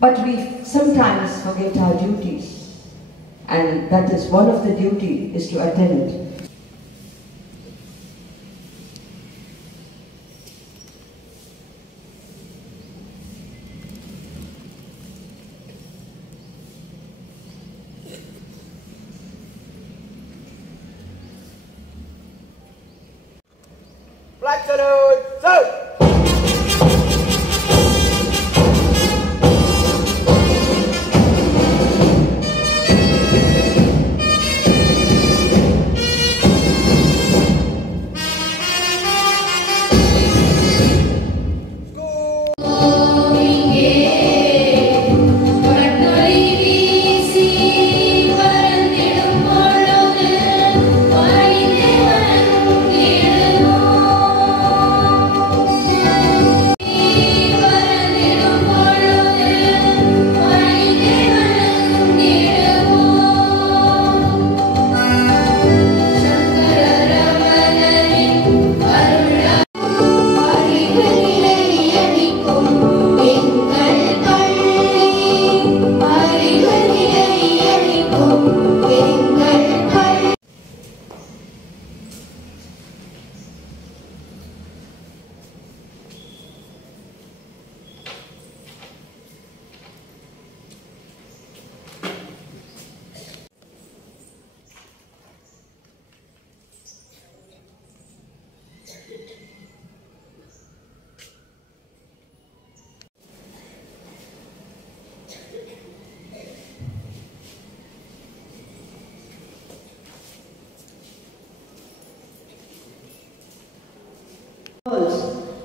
But we sometimes forget our duties, and that is one of the duty is to attend. Flag salute, salute!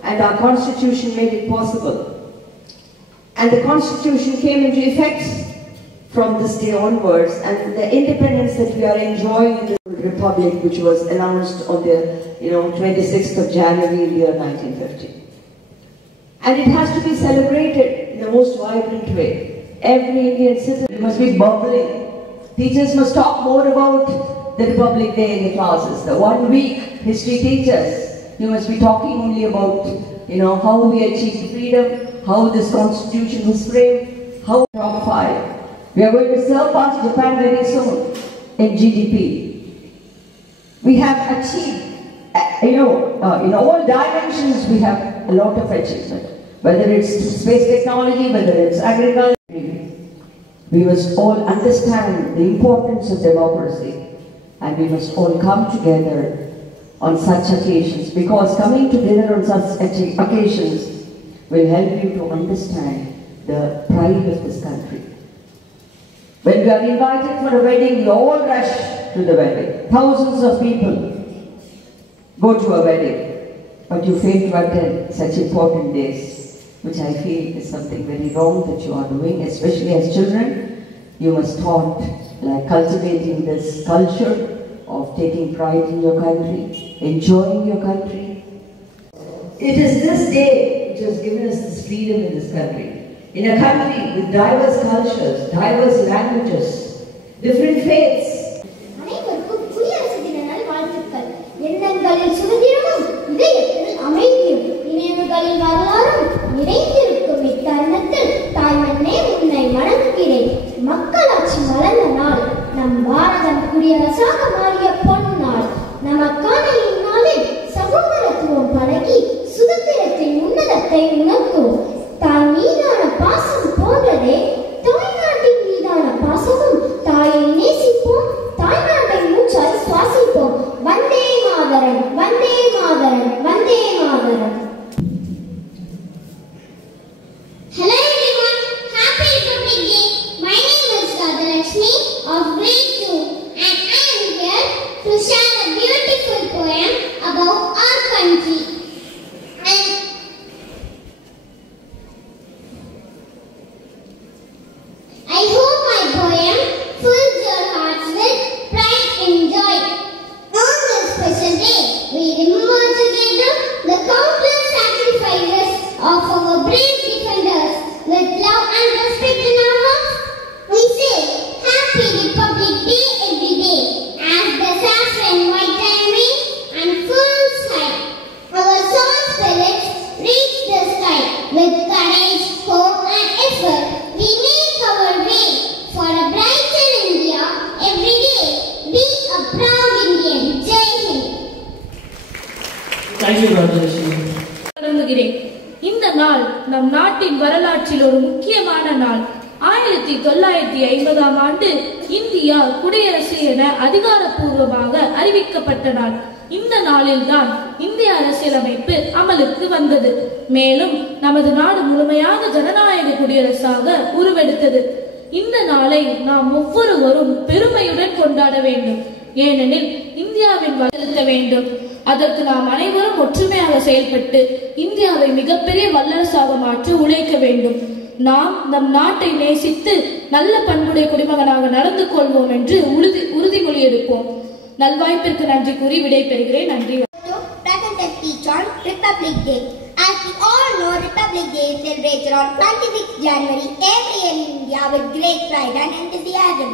And our Constitution made it possible. And the Constitution came into effect from this day onwards, and the independence that we are enjoying in the Republic, which was announced on the 26th of January in the year 1950. And it has to be celebrated in the most vibrant way. Every Indian citizen must be bubbling. Teachers must talk more about the Republic Day in the classes. The 1 week history teachers, you must be talking only about, how we achieved freedom, how this constitution was framed, how top 5. We are going to surpass Japan very soon in GDP. We have achieved, in all dimensions we have a lot of achievement. Whether it's space technology, whether it's agriculture. We must all understand the importance of democracy, and we must all come together on such occasions, because coming together on such occasions will help you to understand the pride of this country. When we are invited for a wedding, we all rush to the wedding. Thousands of people go to a wedding, but you fail to attend such important days, which I feel is something very wrong that you are doing, especially as children. You must taught like cultivating this culture of taking pride in your country, enjoying your country. It is this day which has given us this freedom in this country. In a country with diverse cultures, diverse languages, different faiths. மக்களாட்சி மலர்ந்த நாள், நம் பாரதம் குடியரசாக மாறிய பொன்னாள். நமக்கான இந்நாளில் சகோதரத்துவம் பழகி சுதந்திரத்தின் உன்னதத்தை உணர்த்தும். தாய் மீதான பாசம் போன்றதே தாய்நாட்டின் மீதான பாசமும். தாயை நேசிப்போம், தாய்நாட்டை மூச்சாய் சுவாசிப்போம். வந்தே மாதரம், வந்தே மாதரம், வந்தே Mataram. Hello everyone, happy Republic Day. My name is Radhalakshmi of grade 2 and I am here தொடங்குகிறேன். இந்த நாள் நம் நாட்டின் வரலாற்றில் ஒரு முக்கியமான நாள். 1950ஆம் ஆண்டு இந்தியா குடியரசு என அதிகாரப்பூர்வமாக அறிவிக்கப்பட்ட நாள். இந்த நாளில் தான் இந்திய அரசியலமைப்பு அமலுக்கு வந்தது. மேலும் நமது நாடு முழுமையாக ஜனநாயக குடியரசாக உருவெடுத்தது. இந்த நாளை நாம் ஒவ்வொருவரும் பெருமையுடன் கொண்டாட வேண்டும். ஏனெனில் இந்தியாவின் வளர்த்த வேண்டும். அதற்கு நாம் அனைவரும் ஒற்றுமையாக செயல்பட்டு இந்தியாவை மிகப்பெரிய வல்லரசாக மாற்ற உழைக்க வேண்டும். நாம் நம் நாட்டை நேசித்து நல்ல பண்புடைய குடிமகனாக நடந்து கொள்வோம் என்று உறுதிமொழி எடுப்போம். நல்வாய்ப்பிற்கு நன்றி கூறி விடைபெறுகிறேன். நன்றி. Republic Day. As we all know, Republic Day is celebrated on 26 January every year in India with great pride and enthusiasm.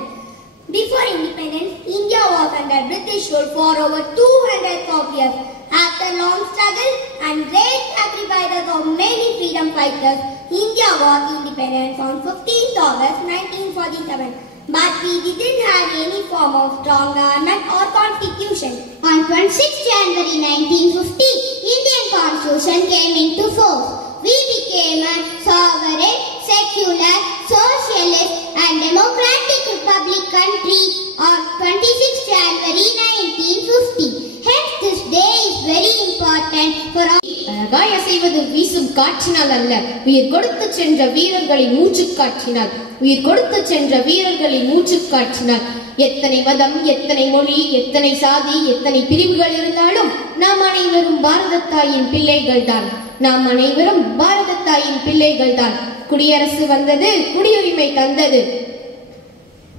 Before independence, India was under British rule for over 200 years. After long struggle and great sacrifices of many freedom fighters, India was independent on 15th August 1947. But we didn't have any form of strong government or constitution. On 26 January 1950, Indian Constitution came into force. We became a sovereign, secular, socialist and democratic republic country on 26 January 1950. Hence this day is very important for all. அழகாய் அசைவது வீசும் காற்றினால் அல்ல, உயிர் கொடுத்து சென்ற வீரர்களின் மூச்சு காற்றினால். உயிர் கொடுத்து சென்ற வீரர்களின் மூச்சு காற்றினால். எத்தனை மதம், எத்தனை மொழி, எத்தனை சாதி, எத்தனை பிரிவுகள் இருந்தாலும் நாம் அனைவரும் பாரத தாயின் பிள்ளைகள் தான். நாம் அனைவரும் பாரத தாயின் பிள்ளைகள் தான். குடியரசு வந்தது, குடியுரிமை தந்தது,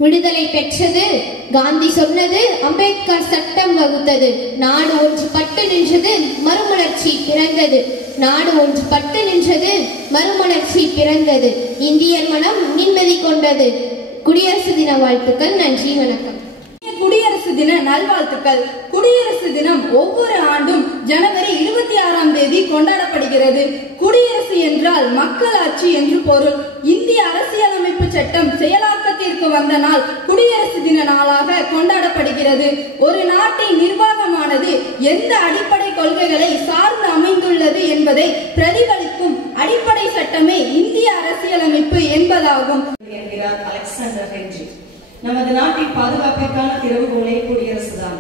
விடுதலை பெற்றது, காந்தி சொன்னது, அம்பேத்கர் சட்டம் வகுத்தது. நாடு ஒன்றுபட்டு நின்றது, மறுமலர்ச்சி பிறந்தது. நாடு ஒன்றுபட்டு நின்றது, மறுமலர்ச்சி பிறந்தது. இந்தியர் மனம் நிம்மதி கொண்டது. குடியரசு தின வாழ்த்துக்கள். நன்றி, வணக்கம். குடியரசு தின நல்வாழ்த்துக்கள். குடியரசு தினம் ஒவ்வொரு ஆண்டும் ஜனவரி 26ஆம் தேதி கொண்டாடப்படுகிறது. குடியரசு என்றால் மக்களாட்சி என்று பொருள். இந்திய அரசியலமைப்பு சட்டம் செயலாக்கத்திற்கு வந்த நாள் குடியரசு தின நாளாக கொண்டாடப்படுகிறது. ஒரு நாட்டின் நிர்வாகமானது எந்த அடிப்படை கொள்கைகளை சார்ந்து அமைந்துள்ளது என்பதை பிரதிபலிக்கும் அடிப்படை சட்டமே இந்திய அரசியலமைப்பு என்பதாகும் என்கிறார் அலெக்சாண்டர் ஹென்றி. நமது நாட்டின் பாதுகாப்பிற்கான திறவுகோலே குடியரசுதான்.